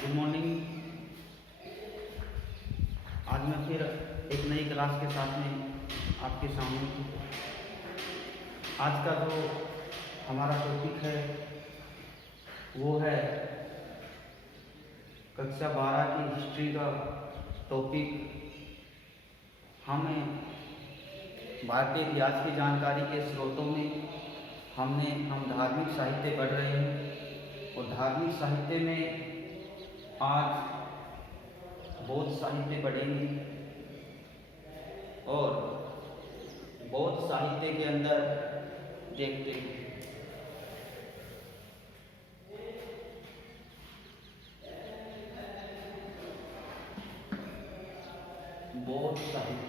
Good morning. आज मैं फिर एक नई क्लास के साथ में आपके सामने हूँ। आज का जो हमारा टॉपिक है वो है कक्षा 12 की हिस्ट्री का टॉपिक। हमें भारतीय इतिहास की जानकारी के स्रोतों में हम धार्मिक साहित्य पढ़ रहे हैं और धार्मिक साहित्य में आज बौद्ध साहित्य पढ़ेंगे और बौद्ध साहित्य के अंदर देखते हैं बौद्ध साहित्य।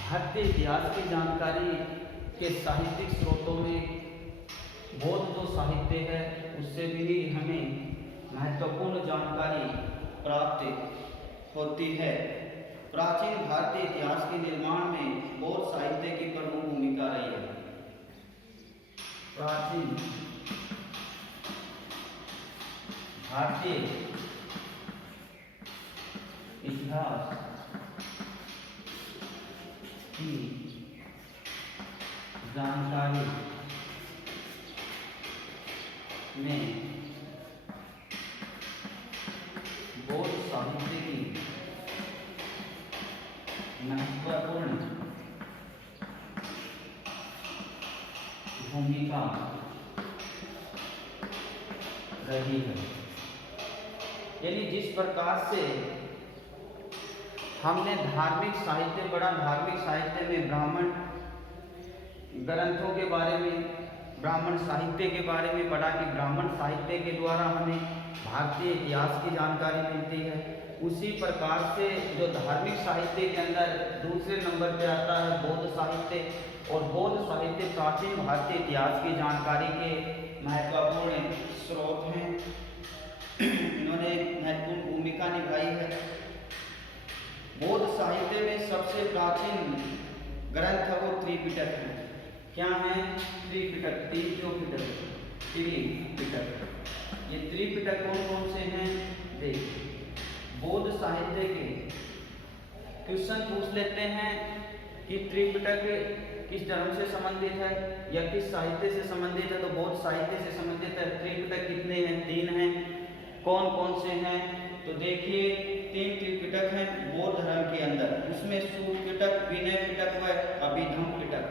भारतीय इतिहास की जानकारी के साहित्यिक स्रोतों में बौद्ध जो साहित्य है उससे भी हमें महत्वपूर्ण जानकारी प्राप्त होती है। प्राचीन भारतीय इतिहास के निर्माण में बौद्ध साहित्य की प्रमुख भूमिका रही है। प्राचीन भारतीय इतिहास की जानकारी में बौद्ध साहित्य की महत्वपूर्ण भूमिका रही है। यानी जिस प्रकार से हमने धार्मिक साहित्य पढ़ा, धार्मिक साहित्य में ब्राह्मण ग्रंथों के बारे में, ब्राह्मण साहित्य के बारे में पढ़ा कि ब्राह्मण साहित्य के द्वारा हमें भारतीय इतिहास की जानकारी मिलती है। उसी प्रकार से जो धार्मिक साहित्य के अंदर दूसरे नंबर पे आता है बौद्ध साहित्य, और बौद्ध साहित्य प्राचीन भारतीय इतिहास की जानकारी के महत्वपूर्ण स्रोत हैं। इन्होंने महत्वपूर्ण भूमिका निभाई है। बौद्ध साहित्य में सबसे प्राचीन ग्रंथ वो त्रिपिटक है। क्या है? त्रिपिटक। त्रिपिटक। ये त्रिपिटक कौन कौन से हैं? देखिए, बौद्ध साहित्य के क्वेश्चन पूछ लेते हैं कि त्रिपिटक किस धर्म से संबंधित है या किस साहित्य से संबंधित है, तो बौद्ध साहित्य से संबंधित है। त्रिपिटक कितने हैं? 3 हैं। कौन कौन से हैं? तो देखिए 3 त्रिपिटक हैं बौद्ध धर्म के अंदर। उसमें सूत पिटक, विनय पिटक व अभिधम्म पिटक।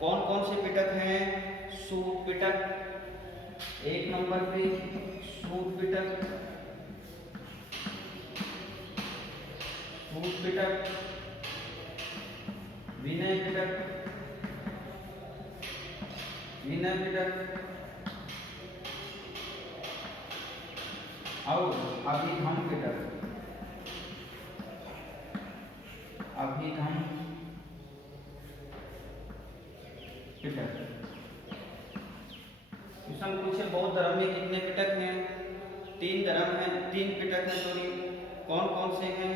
कौन कौन से पिटक हैं? सूत पिटक 1 नंबर पे, सूत पिटक, सूत पिटक, विनय पिटक, विनय पिटक और अभिधम्म पिटक। अभिधम्म पिटक। क्वेश्चन पूछे बौद्ध धर्म में कितने पिटक हैं? 3 धर्म हैं, 3 पिटक हैं सॉरी। कौन कौन से हैं?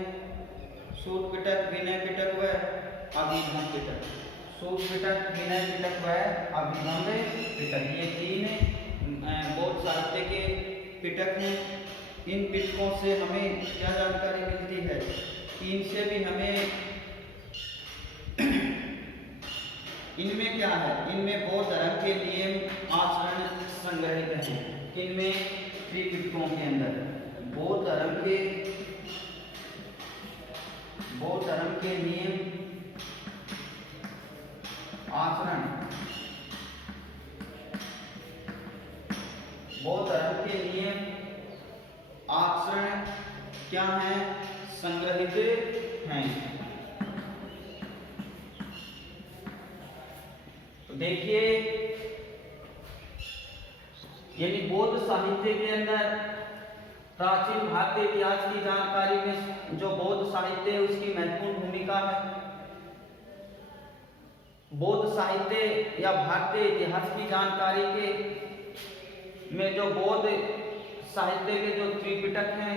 सूत पिटक, विनय पिटक व अभिधम्म पिटक। सूत पिटक, विनय पिटक व अभिधम्म पिटक, ये 3 बौद्ध साहित्य के पिटक हैं। इन पिटकों से हमें क्या जानकारी मिलती है? इनसे भी हमें इनमें क्या है? इनमें बौद्ध धर्म के नियम आचरण संग्रहित हैं। किनमें? त्रिपिटकों के अंदर बौद्ध धर्म के नियम आचरण, बौद्ध धर्म के नियम आचरण क्या है? संग्रहित हैं। तो देखिए, यानी बौद्ध साहित्य के अंदर प्राचीन भारतीय इतिहास की जानकारी में जो बौद्ध साहित्य है उसकी महत्वपूर्ण भूमिका है। बौद्ध साहित्य या भारतीय इतिहास की जानकारी के में जो बौद्ध साहित्य के जो त्रिपिटक हैं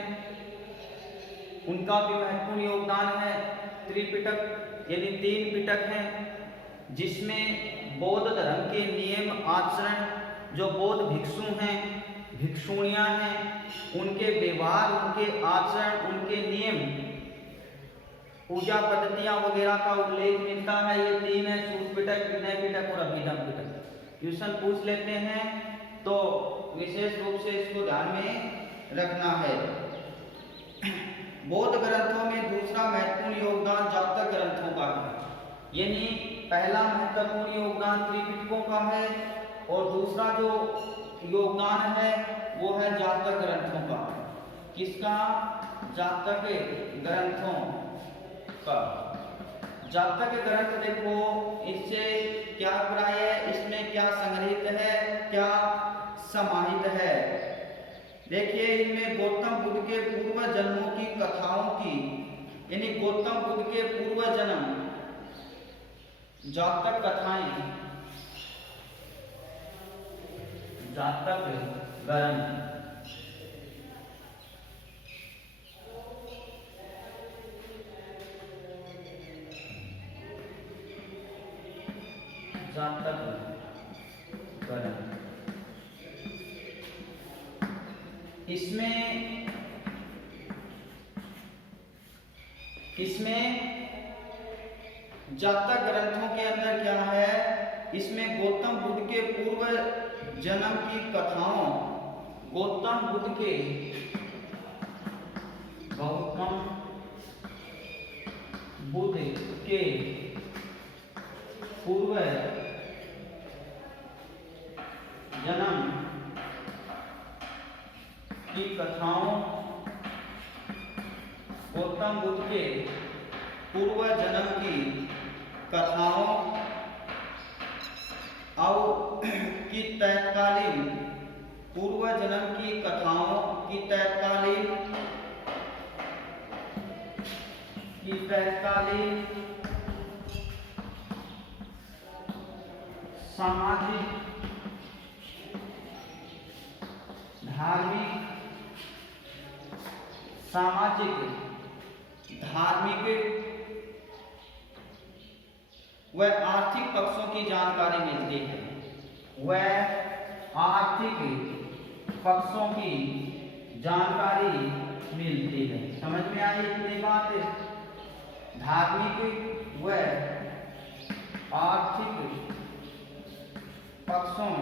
उनका भी महत्वपूर्ण योगदान है। त्रिपिटक यानी 3 पिटक हैं, जिसमें बौद्ध धर्म के नियम आचरण, जो बौद्ध भिक्षु हैं, भिक्षुणियां हैं, उनके व्यवहार, उनके आचरण, उनके नियम, पूजा पद्धतियां वगैरह का उल्लेख मिलता है। ये 3 है, सूत पिटक, विनय पिटक और अभिधम पिटक। क्वेश्चन पूछ लेते हैं तो विशेष रूप से इसको ध्यान में रखना है। बौद्ध ग्रंथों में दूसरा महत्वपूर्ण योगदान जातक ग्रंथों का है, यानी पहला महत्वपूर्ण योगदान त्रिपिटकों का है और दूसरा जो योगदान है वो है जातक ग्रंथों का। किसका? जातक ग्रंथों का। जातक ग्रंथ देखो, इससे क्या अभिप्राय है, इसमें क्या संग्रहित है, क्या समाहित है। देखिए, इनमें गौतम बुद्ध के पूर्व जन्मों की कथाओं की, यानी गौतम बुद्ध के पूर्व जन्म जातक कथाएं, जातक ग्रंथ, जातक ग्रंथ, इसमें जातक ग्रंथों के अंदर क्या है, इसमें गौतम बुद्ध के पूर्व जन्म की कथाओं, गौतम बुद्ध के पूर्व जन्म की कथाओं, गौतम बुद्ध के पूर्व जन्म की कथाओं और की तत्कालीन, पूर्व जन्म की कथाओं की तत्कालीन सामाजिक, धार्मिक व आर्थिक पक्षों की जानकारी मिलती है। वह आर्थिक पक्षों की जानकारी मिलती है। समझ में आई इतनी बात? धार्मिक व आर्थिक पक्षों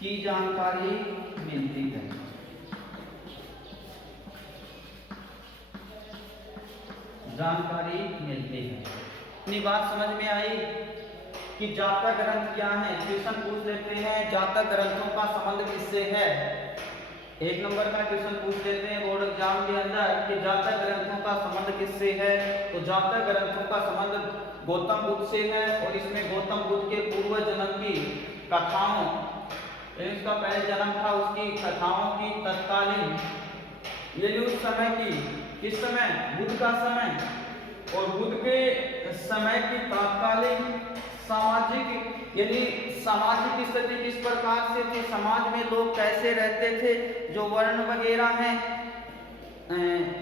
की जानकारी मिलती है। जानकारी मिलती है। इतनी बात समझ में आई कि जातक ग्रंथ क्या है। क्वेश्चन पूछ लेते हैं, जातक ग्रंथों का संबंध किससे है। 1 नंबर का क्वेश्चन पूछ लेते हैं बोर्ड एग्जाम के अंदर कि जातक ग्रंथों का संबंध किससे है। तो जातक ग्रंथों का संबंध गौतम बुद्ध से है और इसमें गौतम बुद्ध के पूर्व जन्म की कथाओं, इसका पहले जन्म था उसकी कथाओं की तत्कालीन, यानी उस समय की, किस समय, बुद्ध का समय, और बुद्ध के समय की तात्कालिक सामाजिक, यानी सामाजिक स्थिति किस प्रकार से थी, समाज में लोग कैसे रहते थे, जो वर्ण वगैरह हैं,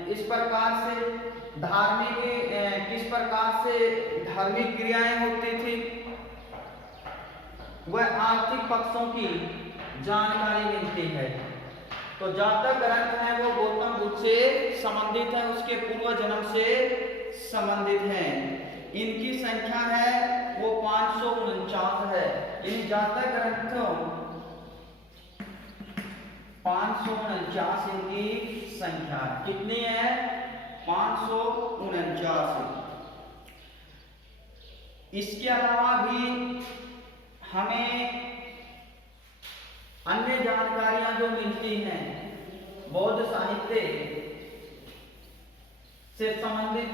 इस प्रकार से धार्मिक, किस प्रकार से धार्मिक क्रियाएं होती थी, वह आर्थिक पक्षों की जानकारी मिलती है। तो जातक ग्रंथ है वो गौतम बुद्ध से संबंधित है, उसके पूर्व जन्म से संबंधित है। इनकी संख्या है वो 549 है। इन जातक ग्रंथों 549 इनकी संख्या कितनी है, 549। इसके अलावा भी हमें अन्य जानकारियां जो मिलती हैं बौद्ध साहित्य से संबंधित,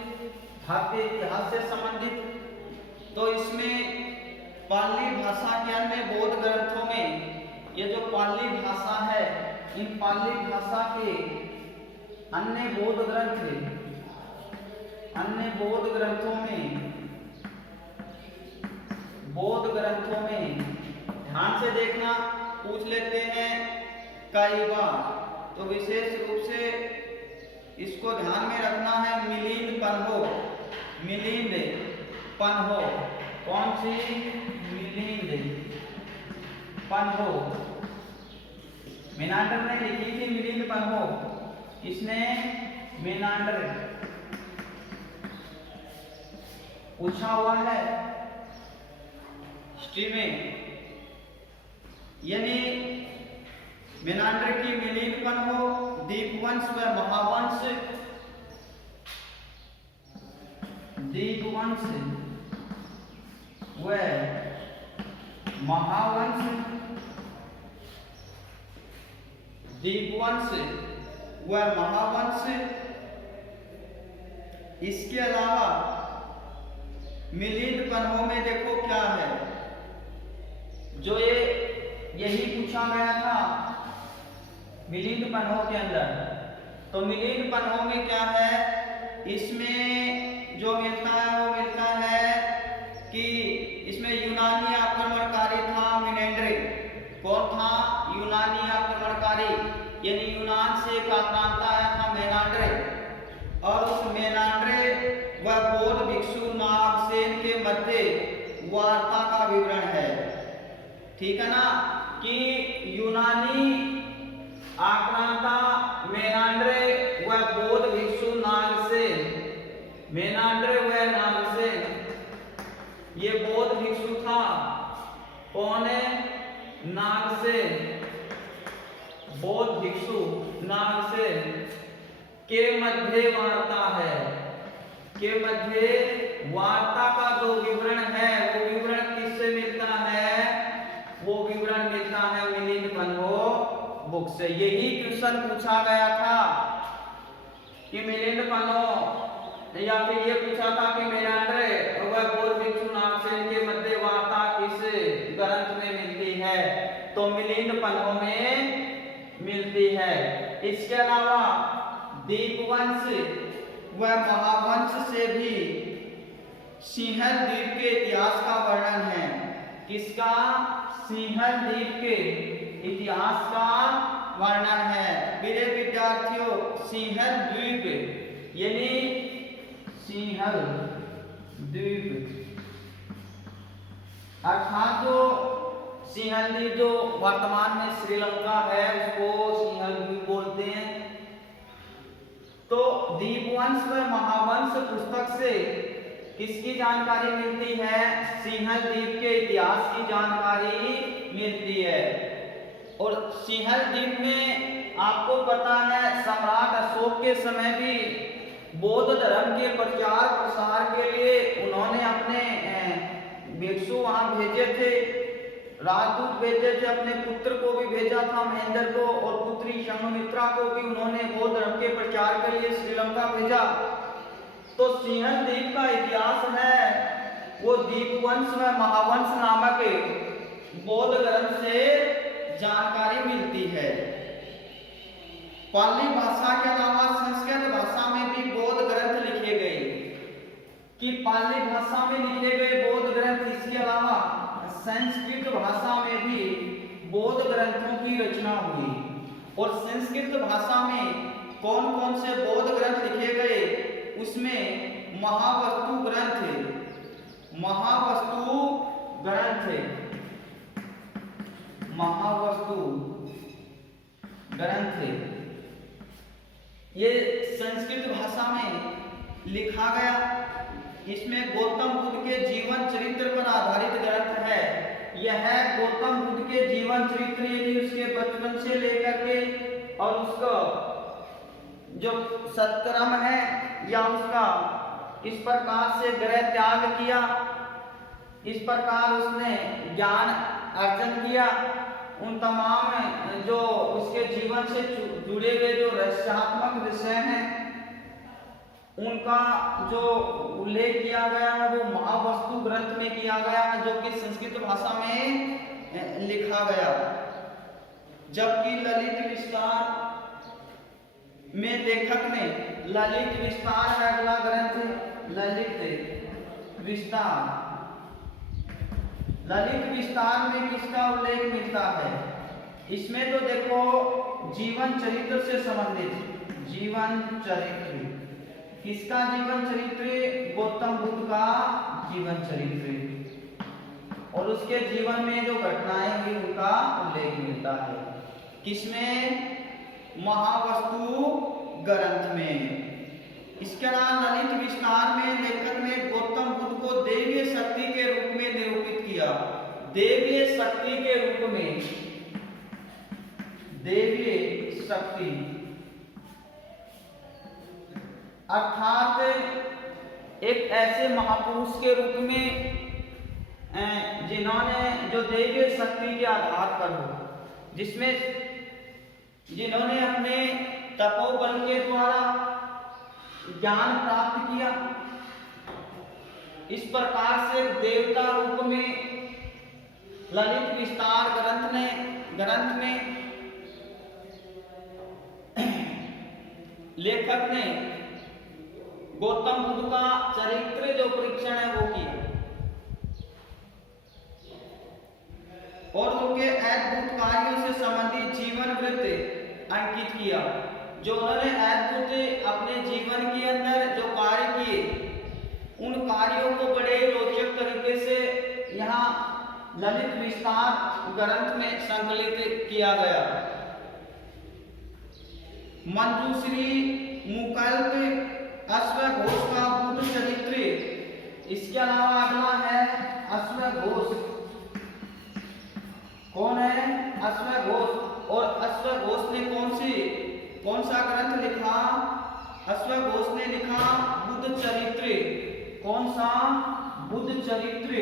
भारतीय इतिहास से संबंधित, तो इसमें पाली भाषा के अन्य बौद्ध ग्रंथों में, ये जो पाली भाषा है, इन पाली भाषा के अन्य बौद्ध ग्रंथ, अन्य बौद्ध ग्रंथों में ध्यान से देखना, पूछ लेते हैं कई बार, तो विशेष रूप से इसको ध्यान में रखना है। मिलिंद पन्हो, मिलिंद पन्हो। कौन सी? मिलिंद पन्हो। मेनांडर ने लिखी थी मिलिंद पन्हो। इसने मेनांडर पूछा हुआ है हिस्ट्री में, यानी मेनांडर की मिलिंद पन्हो, दीपवंश व महावंश, दीपवंश व महावंश, दीपवंश व महावंश। इसके अलावा मिलिंद पन्हो में देखो क्या है, जो यही पूछा गया था मिलिंद पन्हो के अंदर। तो मिलिंद पन्हो में क्या है, इसमें जो मिलता है वो मिलता है कि इसमें यूनानी आक्रमणकारी था मेनांड्रे। कौन था? यूनानी आक्रमणकारी, यानी यूनान से एक आक्रांता आया था मेनांड्रे, और उस मेनांड्रे व बौद्ध भिक्षु नागसेन के मध्य वार्ता का विवरण है। ठीक है ना, कि यूनानी आक्रांता मेनांड्रे व बौद्ध भिक्षु नागसेन, मेनांड्रे व नागसेन ये बौद्ध भिक्षु था। कौन है? नागसेन, बौद्ध भिक्षु नागसेन के मध्य वार्ता है, के मध्य वार्ता का जो विवरण है वो विवरण किससे मिलता है? वो विवरण मिलता है मिलिंद पन्हो बुक से। यही क्वेश्चन पूछा गया था कि मिलिंद पन्हो, या फिर ये पूछा था कि मेनांड्रे व बौद्ध भिक्षु नागसेन के मध्य वार्ता किस ग्रंथ में मिलती है? तो मिलिंद पन्हो में मिलती है। इसके अलावा दीपवंश व महावंश से भी सिंहल द्वीप के इतिहास का वर्णन है। किसका? सिंहल द्वीप के इतिहास का वर्णन है। मेरे विद्यार्थियों, सिंहल द्वीप यानी सिंहल द्वीप अर्थात जो सिंहल द्वीप जो वर्तमान में श्रीलंका है उसको सिंहल द्वीप बोलते हैं। तो दीपवंश व महावंश पुस्तक से किसकी जानकारी मिलती है? सिंहल द्वीप के इतिहास की जानकारी मिलती है। और सिंहल द्वीप में आपको पता है सम्राट अशोक के समय भी बौद्ध धर्म के प्रचार प्रसार के लिए उन्होंने अपने भिक्षु वहां भेजे थे, राजदूत भेजे थे, अपने पुत्र को भी भेजा था महेंद्र को, और पुत्री संघमित्रा को भी उन्होंने बौद्ध धर्म के प्रचार के लिए श्रीलंका भेजा। तो सिंहल द्वीप का इतिहास है वो दीपवंश व महावंश नामक बौद्ध ग्रंथ से जानकारी मिलती है। पाली भाषा के अलावा संस्कृत भाषा में भी बौद्ध ग्रंथ लिखे गए, कि पाली भाषा में लिखे गए बौद्ध ग्रंथ, इसके अलावा संस्कृत भाषा में भी बौद्ध ग्रंथों की रचना हुई। और संस्कृत भाषा में कौन कौन से बौद्ध ग्रंथ लिखे गए? उसमें महावस्तु ग्रंथ, महावस्तु ग्रंथ, महावस्तु ग्रंथ ये संस्कृत भाषा में लिखा गया। इसमें गौतम बुद्ध के जीवन चरित्र पर आधारित ग्रंथ है। यह गौतम बुद्ध के जीवन चरित्र यानी उसके बचपन से लेकर के और उसका जो सत्कर्म है या उसका इस प्रकार से गृह त्याग किया, इस प्रकार उसने ज्ञान अर्जन किया, उन तमाम जो उसके जीवन से जुड़े हुए जो रहस्यात्मक विषय हैं उनका जो उल्लेख किया गया है वो महावस्तु ग्रंथ में किया गया है, जो कि संस्कृत भाषा में लिखा गया। जबकि ललित विस्तार में लेखक ने, ललित विस्तार है अगला ग्रंथ, ललित विस्तार, ललित विस्तार में किसका उल्लेख मिलता है? इसमें तो देखो जीवन चरित्र से संबंधित, जीवन चरित्र किसका जीवन चरित्र? गौतम बुद्ध का जीवन चरित्र, और उसके जीवन में जो घटनाएं हुई उनका उल्लेख मिलता है। किसमें? महावस्तु ग्रंथ में। इसके नाम ललित विस्तार में लेखक ने गौतम बुद्ध को दैवीय शक्ति के रूप में निरूपित किया। दैवीय शक्ति के रूप में, दैवीय शक्ति अर्थात एक ऐसे महापुरुष के रूप में जिन्होंने जो दैवीय शक्ति के आधार पर हो, जिसमें जिन्होंने अपने तपोबल के द्वारा ज्ञान प्राप्त किया। इस प्रकार से देवता रूप में ललित विस्तार ग्रंथ में लेखक ने गौतम बुद्ध का चरित्र जो परीक्षण है वो किया और उनके अद्भुत कार्यों से संबंधित जीवन वृत्त अंकित किया। जो उन्होंने अद्भुत अपने जीवन के अंदर जो कार्य किए, उन कार्यों को बड़े रोचक तरीके से यहाँ ललित विस्तार ग्रंथ में संकलित किया गया। मंजूश्री मुकल्प अश्वघोष का बुद्ध चरित्र। इसके अलावा अगला है अश्वघोष। कौन है? अश्वघोष। और अश्वघोष ने कौन सा ग्रंथ लिखा? अश्वघोष ने लिखा बुद्ध चरित्र। कौन सा? बुद्ध चरित्र।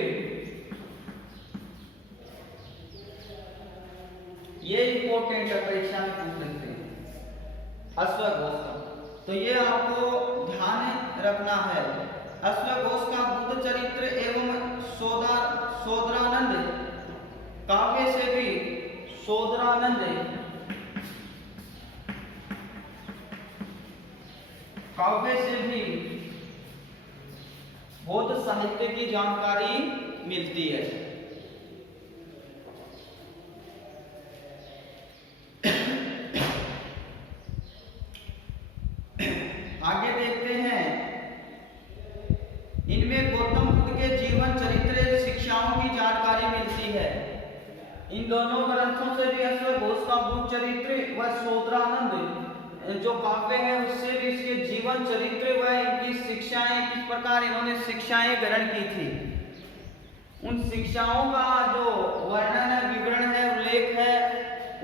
ये इंपॉर्टेंट है, परीक्षा में पूछ सकते हैं अश्वघोष का, तो ये आपको ध्यान रखना है। अश्वघोष का बुद्ध चरित्र एवं सोदरानंद काव्य से भी बौद्ध साहित्य की जानकारी मिलती है। आगे देखते हैं, इनमें गौतम बुद्ध के जीवन चरित्र शिक्षाओं की जानकारी मिलती है। इन दोनों ग्रंथों से भी अश्वघोष का बुद्ध चरित्र व सोदरानंद जो काव्य है उससे भी इसके जीवन चरित्र व इनकी शिक्षाएं, किस प्रकार इन्होंने शिक्षाएं ग्रहण की थी, उन शिक्षाओं का जो वर्णन है, विवरण है, उल्लेख है,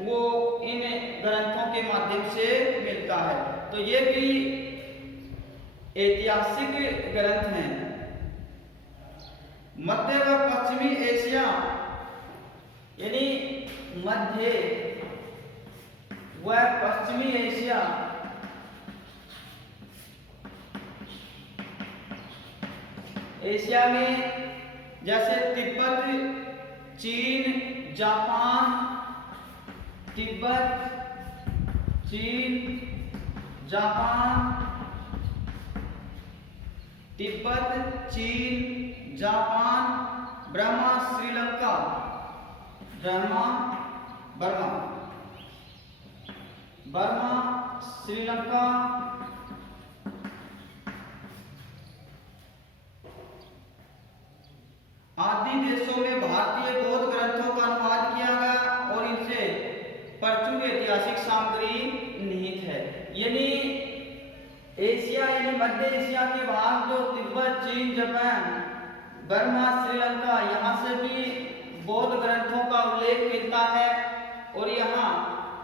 वो इन ग्रंथों के माध्यम से मिलता है। तो ये भी ऐतिहासिक ग्रंथ हैं। मध्य व पश्चिमी एशिया, यानी मध्य व पश्चिमी एशिया में जैसे तिब्बत, चीन, जापान, बर्मा, श्रीलंका आदि देशों में भारतीय बौद्ध ग्रंथों का अनुवाद किया गया और इनसे प्रचुर ऐतिहासिक सामग्री निहित है। यानी एशिया यानी मध्य एशिया के भाग जो तिब्बत, चीन, जापान, बर्मा, श्रीलंका, यहाँ से भी बौद्ध ग्रंथों का उल्लेख मिलता है और यहाँ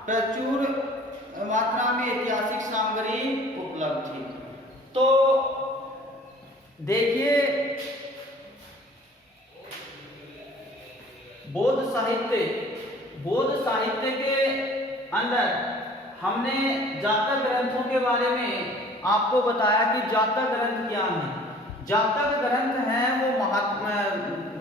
प्रचुर मात्रा में ऐतिहासिक सामग्री उपलब्ध थी। तो देखिए, बौद्ध साहित्य के अंदर हमने जातक ग्रंथों के बारे में आपको बताया कि जातक ग्रंथ क्या हैं। जातक ग्रंथ हैं वो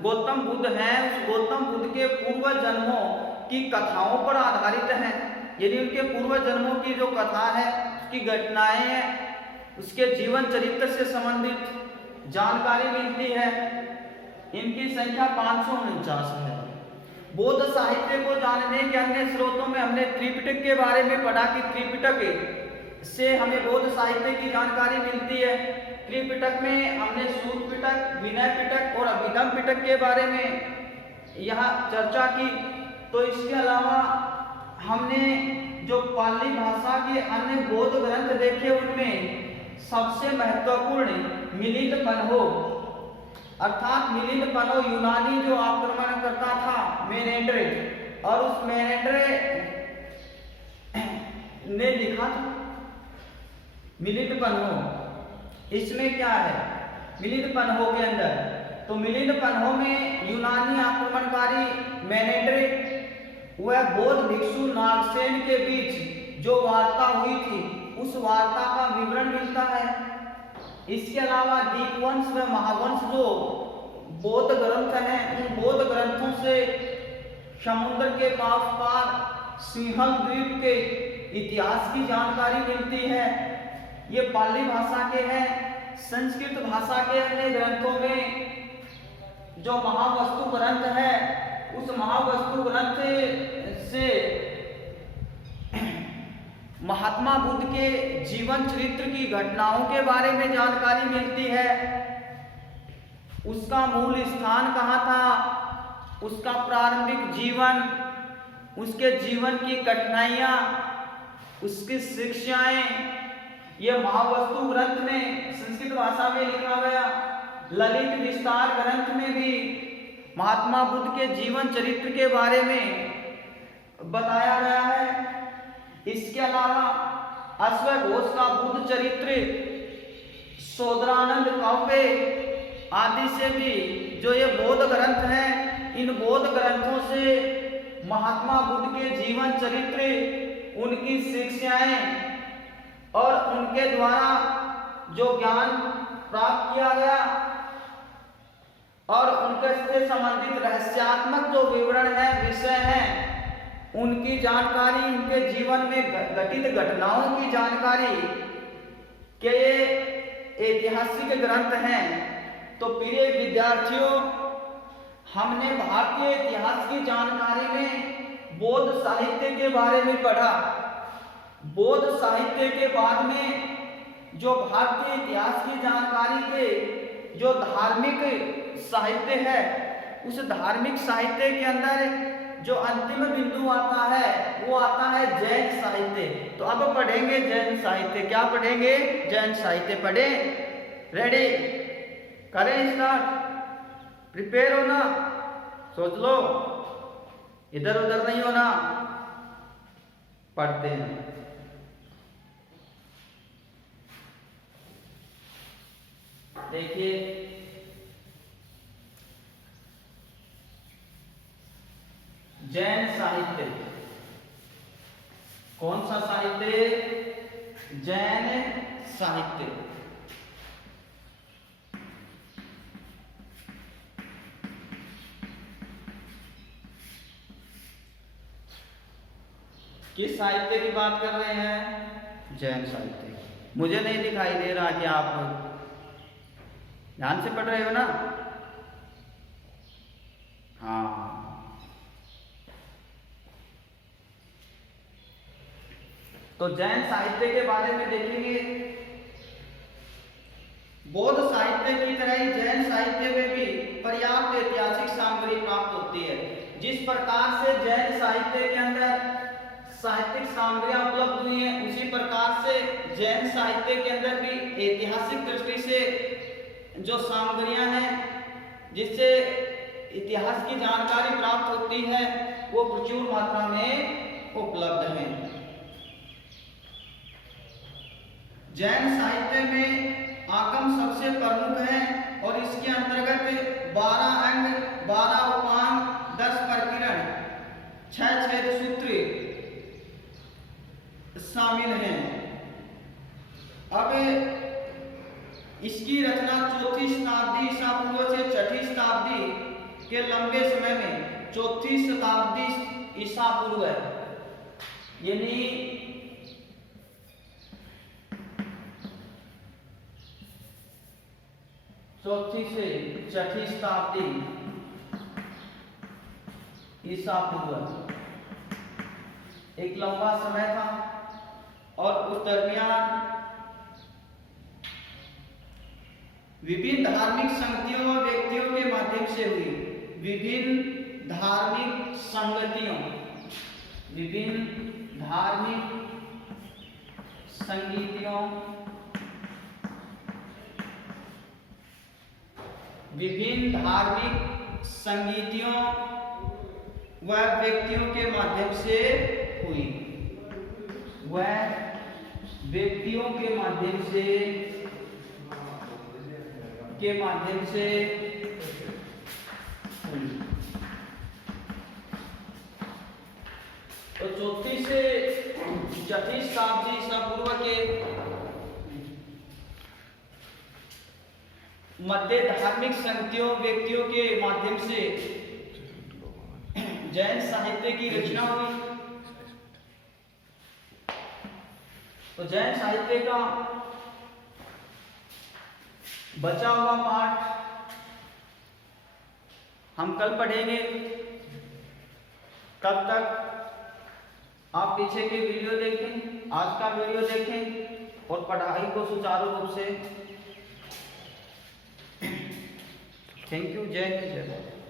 गौतम बुद्ध हैं, उस गौतम बुद्ध के पूर्व जन्मों की कथाओं पर आधारित हैं। यदि उनके पूर्व जन्मों की जो कथा है, उसकी घटनाएं हैं, उसके जीवन चरित्र से संबंधित जानकारी मिलती है। इनकी संख्या 549 है। बौद्ध साहित्य को जानने के अन्य स्रोतों में हमने त्रिपिटक के बारे में पढ़ा कि त्रिपिटक से हमें बौद्ध साहित्य की जानकारी मिलती है। त्रिपिटक में हमने सूत पिटक, विनय पिटक और अभिधम पिटक के बारे में यहाँ चर्चा की। तो इसके अलावा हमने जो पाली भाषा के अन्य बौद्ध ग्रंथ देखे, उनमें सबसे महत्वपूर्ण मिलिंद पन्हो अर्थात मिलिंद पन्हो यूनानी जो आक्रमण करता था मेनेंड्रे, और उस मेनेंड्रे ने लिखा था मिलिंद पन्हो। इसमें क्या है मिलिंद पन्हो के अंदर? तो मिलिंद पन्हो में यूनानी आक्रमणकारी मेनेंड्रे वह बौद्ध भिक्षु नागसेन के बीच जो वार्ता हुई थी, उस वार्ता का विवरण मिलता है। इसके अलावा दीपवंश व महावंश जो बौद्ध ग्रंथ हैं, उन बौद्ध ग्रंथों से समुद्र के पार सिंहल द्वीप के इतिहास की जानकारी मिलती है। ये पाली भाषा के हैं। संस्कृत भाषा के अन्य ग्रंथों में जो महावस्तु ग्रंथ है, उस महावस्तु ग्रंथ से महात्मा बुद्ध के जीवन चरित्र की घटनाओं के बारे में जानकारी मिलती है। उसका मूल स्थान कहाँ था, उसका प्रारंभिक जीवन, उसके जीवन की कठिनाइयाँ, उसकी शिक्षाएं, ये महावस्तु ग्रंथ में संस्कृत भाषा में लिखा गया। ललित विस्तार ग्रंथ में भी महात्मा बुद्ध के जीवन चरित्र के बारे में बताया गया है। इसके अलावा अश्वघोष का बुद्ध चरित्र, सोदरानंद काव्य आदि से भी जो ये बौद्ध ग्रंथ हैं, इन बौद्ध ग्रंथों से महात्मा बुद्ध के जीवन चरित्र, उनकी शिक्षाएं और उनके द्वारा जो ज्ञान प्राप्त किया गया और उनके से संबंधित रहस्यात्मक जो विवरण है, विषय हैं, उनकी जानकारी, उनके जीवन में घटित घटनाओं की जानकारी के ये ऐतिहासिक ग्रंथ हैं। तो प्रिय विद्यार्थियों, हमने भारतीय इतिहास की जानकारी में बौद्ध साहित्य के बारे में पढ़ा। बौद्ध साहित्य के बाद में जो भारतीय इतिहास की जानकारी के जो धार्मिक साहित्य है, उस धार्मिक साहित्य के अंदर जो अंतिम बिंदु आता है, वो आता है जैन साहित्य। तो अब पढ़ेंगे जैन साहित्य। क्या पढ़ेंगे? जैन साहित्य पढ़ें। रेडी? करें स्टार्ट? प्रिपेयर हो ना? सोच लो, इधर उधर नहीं होना। पढ़ते हैं। देखिए, जैन साहित्य। कौन सा साहित्य? जैन साहित्य। किस साहित्य की बात कर रहे हैं? जैन साहित्य। मुझे नहीं दिखाई दे रहा कि आप ध्यान से पढ़ रहे हो ना? हाँ। तो जैन साहित्य के बारे में देखेंगे। बौद्ध साहित्य की तरह ही जैन साहित्य में भी पर्याप्त ऐतिहासिक सामग्री प्राप्त होती है। जिस प्रकार से जैन साहित्य के अंदर साहित्यिक सामग्रियां उपलब्ध हुई हैं, उसी प्रकार से जैन साहित्य के अंदर भी ऐतिहासिक दृष्टि से जो सामग्रियां हैं, जिससे इतिहास की जानकारी प्राप्त होती है, वो प्रचुर मात्रा में उपलब्ध है। जैन साहित्य में आगम सबसे प्रमुख है और इसके अंतर्गत 12 अंग, 12 उपांग, 10 प्रकीर्ण, 6 छेद सूत्र शामिल हैं। अब इसकी रचना 4वीं शताब्दी ईसा पूर्व से 6वीं शताब्दी के लंबे समय में 4वीं शताब्दी ईसा पूर्व यानी 4वीं से 6वीं शताब्दी ईसा पूर्व एक लंबा समय था और उत्तरमियान विभिन्न धार्मिक संगतियों व व्यक्तियों के माध्यम से हुई। विभिन्न धार्मिक संगतियों, विभिन्न धार्मिक संगतियों, विभिन्न धार्मिक संगतियों व व्यक्तियों के माध्यम से हुई। वह व्यक्तियों के माध्यम से हुई। तो 34 से 36 शताब्दी ईसा पूर्व के मध्य धार्मिक संगतियों व्यक्तियों के माध्यम से जैन साहित्य की रचना हुई। तो जैन साहित्य का बचा हुआ पाठ हम कल पढ़ेंगे। तब तक आप पीछे के वीडियो देखें, आज का वीडियो देखें और पढ़ाई को सुचारू रूप से। Thank you. जय हिंद, जय भारत।